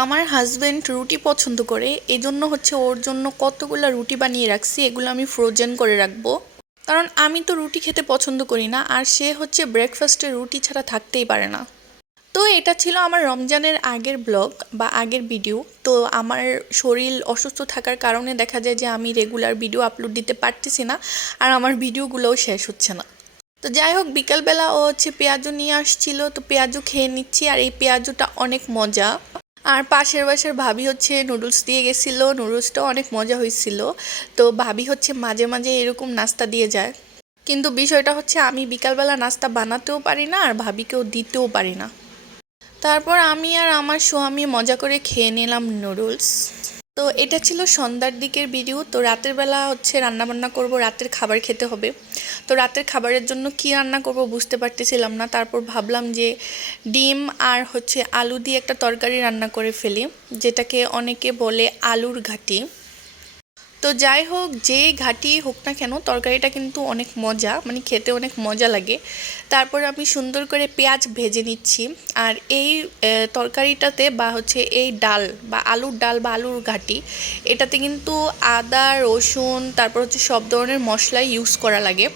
আমার হাজবেন্ড রুটি পছন্দ করে, এজন্য হচ্ছে ওর জন্য কতগুলো রুটি বানিয়ে রাখছি। এগুলো আমি ফ্রোজেন করে রাখবো, কারণ আমি তো রুটি খেতে পছন্দ করি না, আর সে হচ্ছে ব্রেকফাস্টে রুটি ছাড়া থাকতেই পারে না। তো এটা ছিল আমার রমজানের আগের ব্লগ বা আগের ভিডিও। তো আমার শরীর অসুস্থ থাকার কারণে দেখা যায় যে আমি রেগুলার ভিডিও আপলোড দিতে পারতেছি না, আর আমার ভিডিওগুলোও শেষ হচ্ছে না। তো যাই হোক, বিকালবেলা ও হচ্ছে পেঁয়াজু নিয়ে আসছিল, তো পেঁয়াজু খেয়ে নিচ্ছি, আর এই পেঁয়াজুটা অনেক মজা। আর পাশের বাসার ভাবি হচ্ছে নুডলস দিয়ে গেছিল, নুডলসটাও অনেক মজা হয়েছিল। তো ভাবি হচ্ছে মাঝে মাঝে এরকম নাস্তা দিয়ে যায়, কিন্তু বিষয়টা হচ্ছে আমি বিকালবেলা নাস্তা বানাতেও পারি না আর ভাবিকেও দিতেও পারি না। তারপর আমি আর আমার স্বামী মজা করে খেয়ে নিলাম নুডলস। তো এটা ছিল সন্ধ্যার দিকের ভিডিও। তো রাতের বেলা হচ্ছে রান্না বান্না করব, রাতের খাবার খেতে হবে। তো রাতের খাবারের জন্য কি রান্না করব বুঝতে পারতেছিলাম না। তারপর ভাবলাম যে ডিম আর হচ্ছে আলু দিয়ে একটা তরকারি রান্না করে ফেলি, যেটাকে অনেকে বলে আলুর ঘাটি। তো যাই হোক, যে ঘাটি হোক না কেন, তরকারিটা কিন্তু অনেক মজা, মানে খেতে অনেক মজা লাগে। তারপর আমি সুন্দর করে পেঁয়াজ ভেজে নিচ্ছি। আর এই তরকারিটাতে বা হচ্ছে এই ডাল বা আলুর ডাল বা আলুর ঘাটি, এটাতে কিন্তু আদা রসুন তারপর হচ্ছে সব ধরনের মশলাই ইউজ করা লাগে,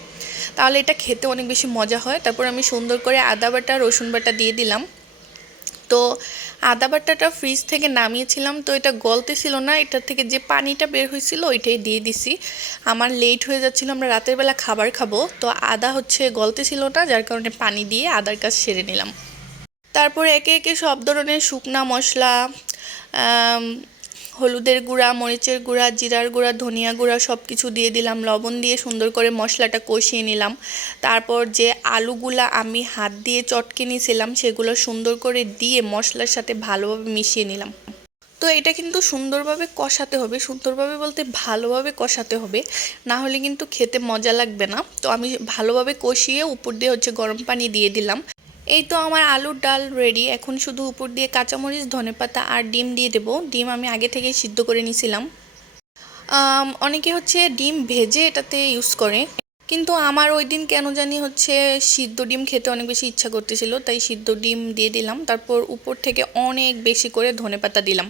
তাহলে এটা খেতে অনেক বেশি মজা হয়। তারপর আমি সুন্দর করে আদা বাটা রসুন বাটা দিয়ে দিলাম। তো আদা বাটাটা ফ্রিজ থেকে নামিয়েছিলাম, তো এটা গলতেছিল না, এটা থেকে যে পানিটা বের হয়েছিল ওইটাই দিয়ে দিছি। আমার লেট হয়ে যাচ্ছিল, আমরা রাতের বেলা খাবার খাবো, তো আদা হচ্ছে গলতেছিল না, যার কারণে পানি দিয়ে আদার কাজ সেরে নিলাম। তারপরে একে একে সব ধরনের শুকনা মশলা, হলুদের গুঁড়া মরিচের গুঁড়া জিরার গুঁড়া ধনিয়া গুঁড়া সব কিছু দিয়ে দিলাম, লবণ দিয়ে সুন্দর করে মশলাটা কষিয়ে নিলাম। তারপর যে আলুগুলা আমি হাত দিয়ে চটকে নিয়েছিলাম সেগুলো সুন্দর করে দিয়ে মশলার সাথে ভালোভাবে মিশিয়ে নিলাম। তো এটা কিন্তু সুন্দরভাবে কষাতে হবে, সুন্দরভাবে বলতে ভালোভাবে কষাতে হবে, না হলে কিন্তু খেতে মজা লাগবে না। তো আমি ভালোভাবে কষিয়ে উপর দিয়ে হচ্ছে গরম পানি দিয়ে দিলাম। এই তো আমার আলুর ডাল রেডি। এখন শুধু উপর দিয়ে কাঁচামরিচ ধনেপাতা আর ডিম দিয়ে দেবো। ডিম আমি আগে থেকেই সিদ্ধ করে নিয়েছিলাম। অনেকে হচ্ছে ডিম ভেজে এটাতে ইউজ করে, কিন্তু আমার ওই দিন কেন জানি হচ্ছে সিদ্ধ ডিম খেতে অনেক বেশি ইচ্ছা করতেছিল, তাই সিদ্ধ ডিম দিয়ে দিলাম। তারপর উপর থেকে অনেক বেশি করে ধনেপাতা দিলাম,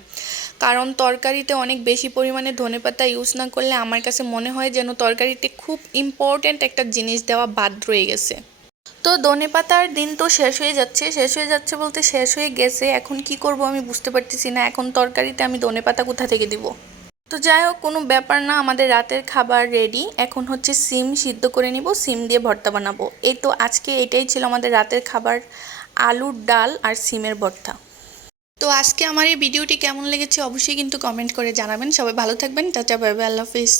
কারণ তরকারিতে অনেক বেশি পরিমাণে ধনেপাতা ইউজ না করলে আমার কাছে মনে হয় যেন তরকারিতে খুব ইম্পর্ট্যান্ট একটা জিনিস দেওয়া বাদ রয়ে গেছে। তো ধনেপাতার দিন তো শেষ হয়ে যাচ্ছে, শেষ হয়ে যাচ্ছে বলতে শেষ হয়ে গেছে। এখন কি করব আমি বুঝতে পারতেছি না, এখন তরকারিতে আমি ধনেপাতা কোথা থেকে দিব। তো যাই হোক, কোনো ব্যাপার না, আমাদের রাতের খাবার রেডি। এখন হচ্ছে সিম সিদ্ধ করে নিব, সিম দিয়ে ভর্তা বানাবো। এই তো আজকে এটাই ছিল আমাদের রাতের খাবার, আলুর ডাল আর সিমের ভর্তা। তো আজকে আমার এই ভিডিওটি কেমন লেগেছে অবশ্যই কিন্তু কমেন্ট করে জানাবেন। সবাই ভালো থাকবেন, টাটা বাই বাই, আল্লাহ হাফিজ।